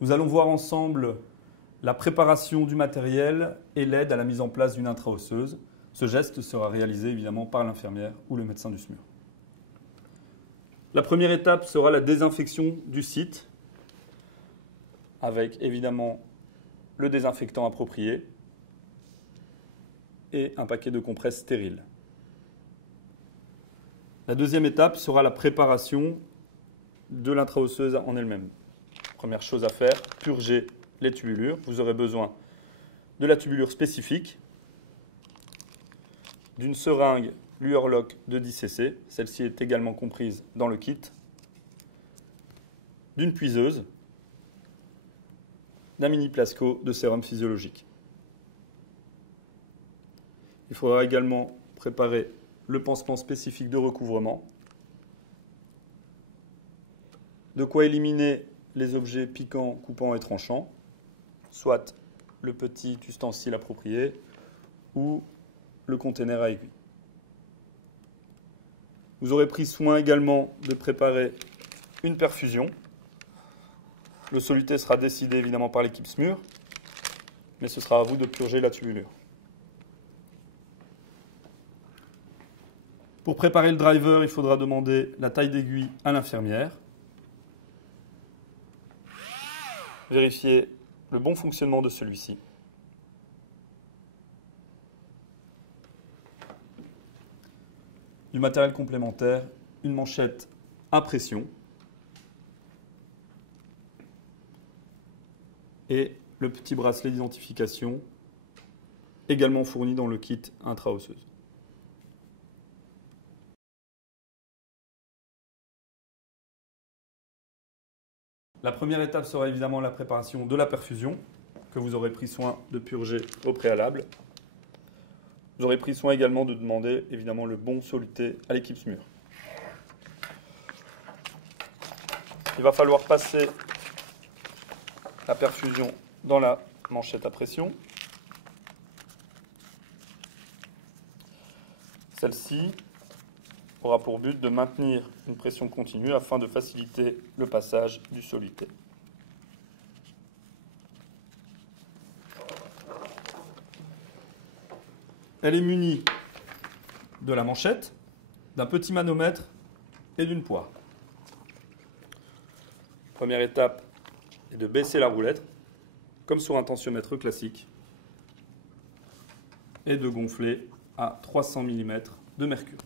Nous allons voir ensemble la préparation du matériel et l'aide à la mise en place d'une intra-osseuse. Ce geste sera réalisé évidemment par l'infirmière ou le médecin du SMUR. La première étape sera la désinfection du site avec évidemment le désinfectant approprié et un paquet de compresses stériles. La deuxième étape sera la préparation de l'intra-osseuse en elle-même. Première chose à faire, purger les tubulures. Vous aurez besoin de la tubulure spécifique, d'une seringue Luer-Lock de 10 cc, celle-ci est également comprise dans le kit, d'une puiseuse, d'un mini plasco de sérum physiologique. Il faudra également préparer le pansement spécifique de recouvrement, de quoi éliminer les objets piquants, coupants et tranchants, soit le petit ustensile approprié ou le conteneur à aiguille. Vous aurez pris soin également de préparer une perfusion. Le soluté sera décidé évidemment par l'équipe SMUR, mais ce sera à vous de purger la tubulure. Pour préparer le driver, il faudra demander la taille d'aiguille à l'infirmière. Vérifier le bon fonctionnement de celui-ci. Du matériel complémentaire, une manchette à pression et le petit bracelet d'identification également fourni dans le kit intra-osseuse. La première étape sera évidemment la préparation de la perfusion, que vous aurez pris soin de purger au préalable. Vous aurez pris soin également de demander évidemment le bon soluté à l'équipe SMUR. Il va falloir passer la perfusion dans la manchette à pression. Celle-ci aura pour but de maintenir une pression continue afin de faciliter le passage du soluté. Elle est munie de la manchette, d'un petit manomètre et d'une poire. Première étape est de baisser la roulette, comme sur un tensiomètre classique, et de gonfler à 300 mm de mercure.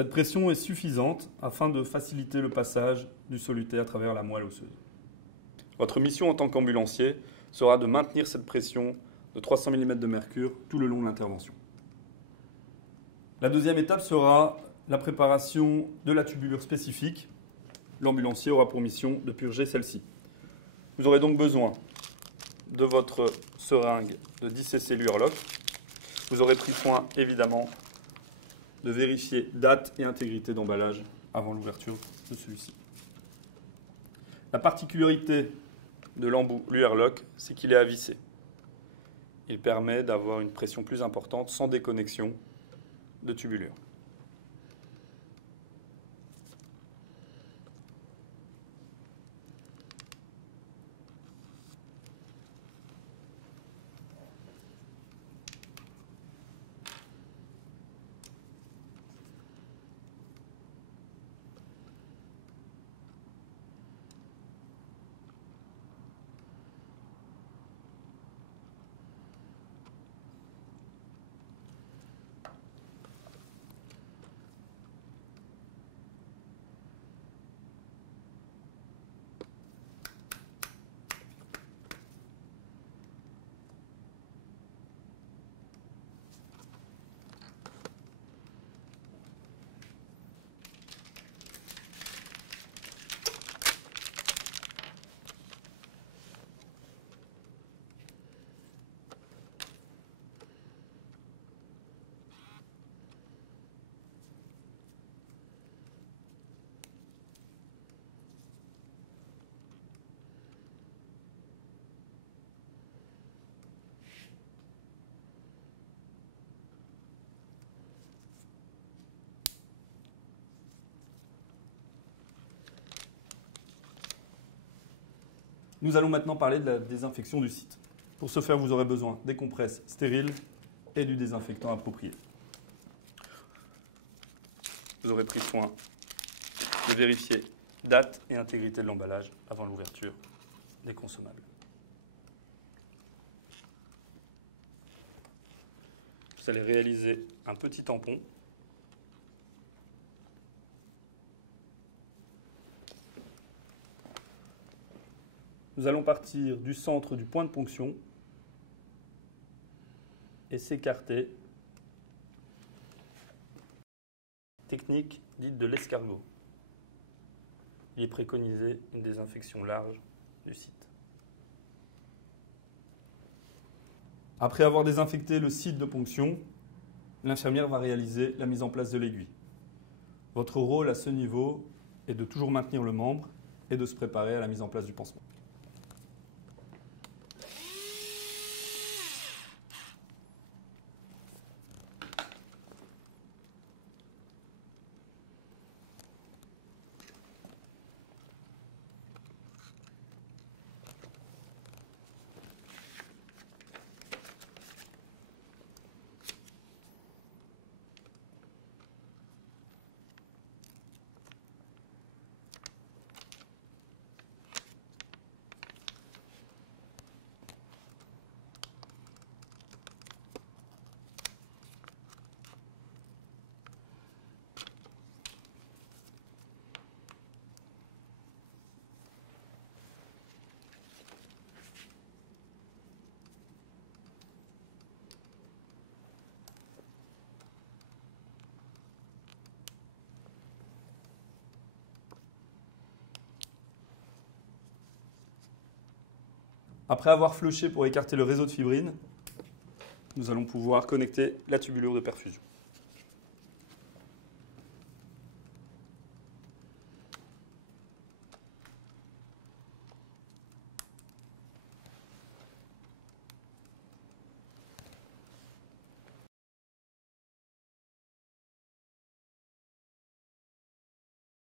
Cette pression est suffisante afin de faciliter le passage du soluté à travers la moelle osseuse. Votre mission en tant qu'ambulancier sera de maintenir cette pression de 300 mm de mercure tout le long de l'intervention. La deuxième étape sera la préparation de la tubulure spécifique. L'ambulancier aura pour mission de purger celle-ci. Vous aurez donc besoin de votre seringue de 10 cc Luer-Lock. Vous aurez pris soin évidemment de vérifier date et intégrité d'emballage avant l'ouverture de celui-ci. La particularité de l'embout Luer-Lock, c'est qu'il est à visser. Il permet d'avoir une pression plus importante sans déconnexion de tubulure. Nous allons maintenant parler de la désinfection du site. Pour ce faire, vous aurez besoin des compresses stériles et du désinfectant approprié. Vous aurez pris soin de vérifier date et intégrité de l'emballage avant l'ouverture des consommables. Vous allez réaliser un petit tampon . Nous allons partir du centre du point de ponction et s'écarter. Technique dite de l'escargot. Il est préconisé une désinfection large du site. Après avoir désinfecté le site de ponction, l'infirmière va réaliser la mise en place de l'aiguille. Votre rôle à ce niveau est de toujours maintenir le membre et de se préparer à la mise en place du pansement. Après avoir flushé pour écarter le réseau de fibrine, nous allons pouvoir connecter la tubulure de perfusion.